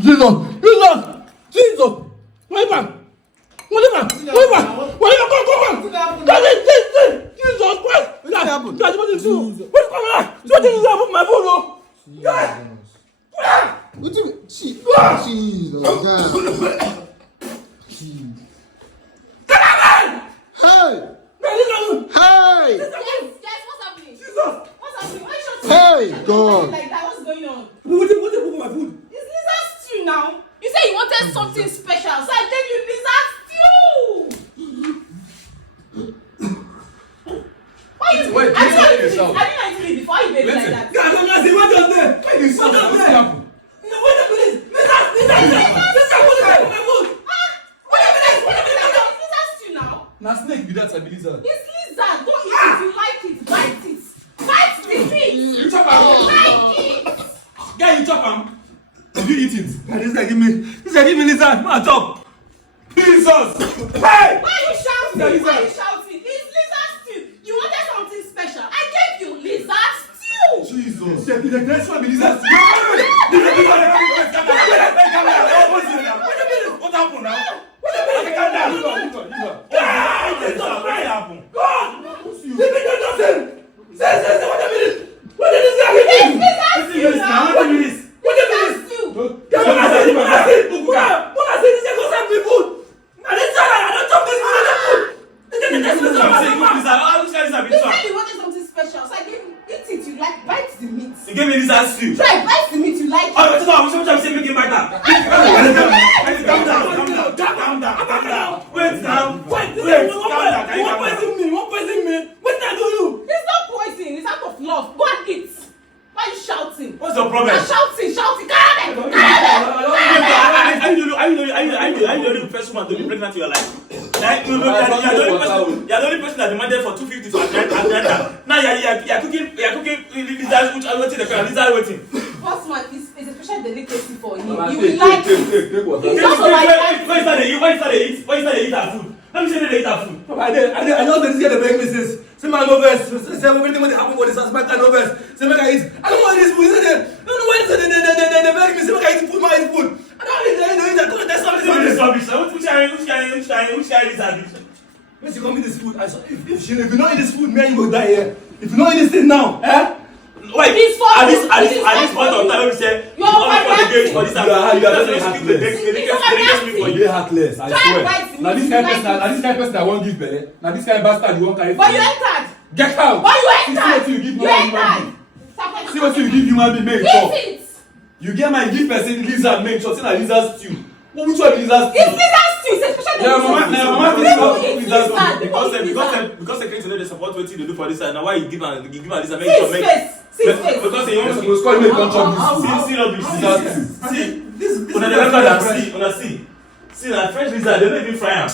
Jesus! Jesus! Whatever! Come on! That's it! Jesus Christ! What happened? What is my phone? What do you mean? Jesus. Hey! Hey! Yes, what's happening? Jesus! What's happening? Why you Hey, God! like that? What's going on? What do you put my food? It's lizard stew now. You said you wanted something special, so I gave you lizard stew. Why you? Wait, I didn't know you before you made it like that. God, I'm not saying what does there? What is What happened? No, wait a minute! Lizard! Lizard stew now. Now snake be that I believe that. It's lizard. Don't eat it. You like it. Bite it. Bite the meat. You chop You am. like it. Guy, you chop am? Did you eat it? God, this guy give me lizard. Man, chop. Jesus! Hey! Why are you shouting? Yeah, Why are you shouting? It's lizard stew. You wanted something special. I gave you lizard stew. Jesus. The next one be lizard. What happened now? What happened? Calm down. What happened? God! Leave me nothing. Say, what happened? What did this guy It's do? lizard stew now. What did this? What did Lizard this? stew. When I say this is going to food, and this I don't chop this food. You said you wanted something special, so I gave you eat it. You like bite the meat. You gave me lizard stew. Try bite the meat. You like it. Oh, I'm saying make it back down. Calm down. Wait now. One poison me. What did I do you? It's not poison. It's out of love. Go and eat. Why are you shouting? What's your problem? You're shouting. Are you the only person who to be pregnant in your life? You're the only person that demanded for 250 to agenda. Now you're cooking lizard waiting. First one is a special delicacy for him. You Take will like it. water. It's also like Why is that they eat our food? Let me say they eat our food. I know that this guy the beg me says, say my no verse, say everything what happen for this aspect I no verse. Say make I eat. I don't want this food. I don't know why they beg me say make I eat food, my eat food. I don't eat. That's something. This rubbish. Which guy is that? Once you come eat this food, if you don't eat this food, man, you will die here. If you don't eat this thing now, Wait, It's for at this food. point of time, we say You are overreacting. for this. You are heartless. I Try swear. bite the Now this meat, kind of person that won't give belly. Now this kind of bastard you won't carry. But you entered. Get out. But you See what entered. you give You human being. entered. See what you give human being. Make Eat talk. it. You get my give person lizard make sure say na lizard stew. Which one be lizard stew? It's lizard stew. It's a special delicacy. Because they claim to know they support wetin they do for this side. Now why you give am lizard make See sure his make face. See his face. because they want You score make control this. see rubbish. Lizard stew. See una dey remember that see na fresh lizard they no even fry am.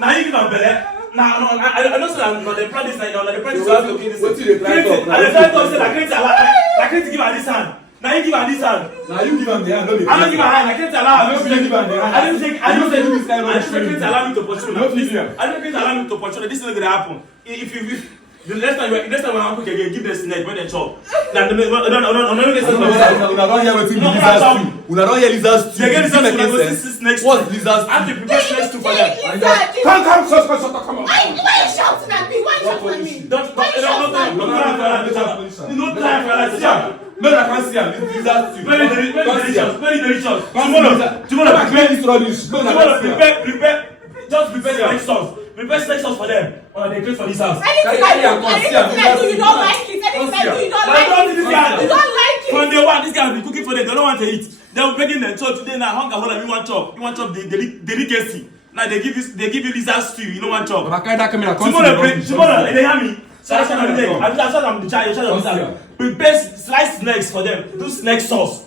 Now you give am belle. Now, I don't say that the practice like now the practice has to give this. What you dey try talk now? And the try talk say that create give her this hand. Now you give her this hand. Now you give am the hand, no be. I don't give her hand. I can't allow her. I don't give am the hand. I don't think do this kind of create allow me to pursue. No fit here. I don't create allow me to pursue. This is not gonna happen. If the next time we quick again, give the snake when they chop. Now no Una don hear wetin be lizard stew. Una don hear lizard stew. They get lizard stew, go see snakes. What's lizard stew? I have to prepare snakes to for them. Come on. Why are you shouting at me? Why are you shouting at me? No time for that. No, I can't see am. It's lizard stew. Very delicious. Tomorrow, prepare this rubbish. No, I can't see am. just prepare the next sauce. Prepare snake sauce for them. Or they create for this house. Anything I do, you don't like it. Anything I do, you don't like it. You don't like it. From day one, this guy will be cooking for them. They don't want to eat. They will begging them. So today now, hunger hold up. You want chop the delicacy. Now they give you lizard stew. You don't want chop. Tomorrow, they hear me. So that's what I'm doing. I'm the child. Prepare sliced snakes for them. Do snake sauce.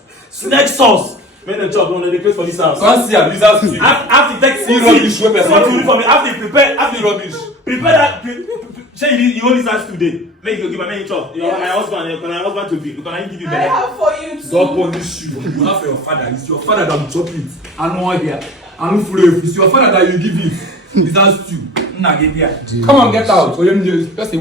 Make them chop. They create for this house. Can't see am. Lizard stew. See rubbish wey person What you do. do for me? After you prepare, after you Rubbish. prepare that. Say you hold this house today. Make you give my man chop. You are my husband. You are my husband to be. You can give you I better. have for you too. God punish you. You have for your father. It's your father that will chop it. I know here. I'm full of. It's your father that you give it. It's that stew. Come on, get out. So you just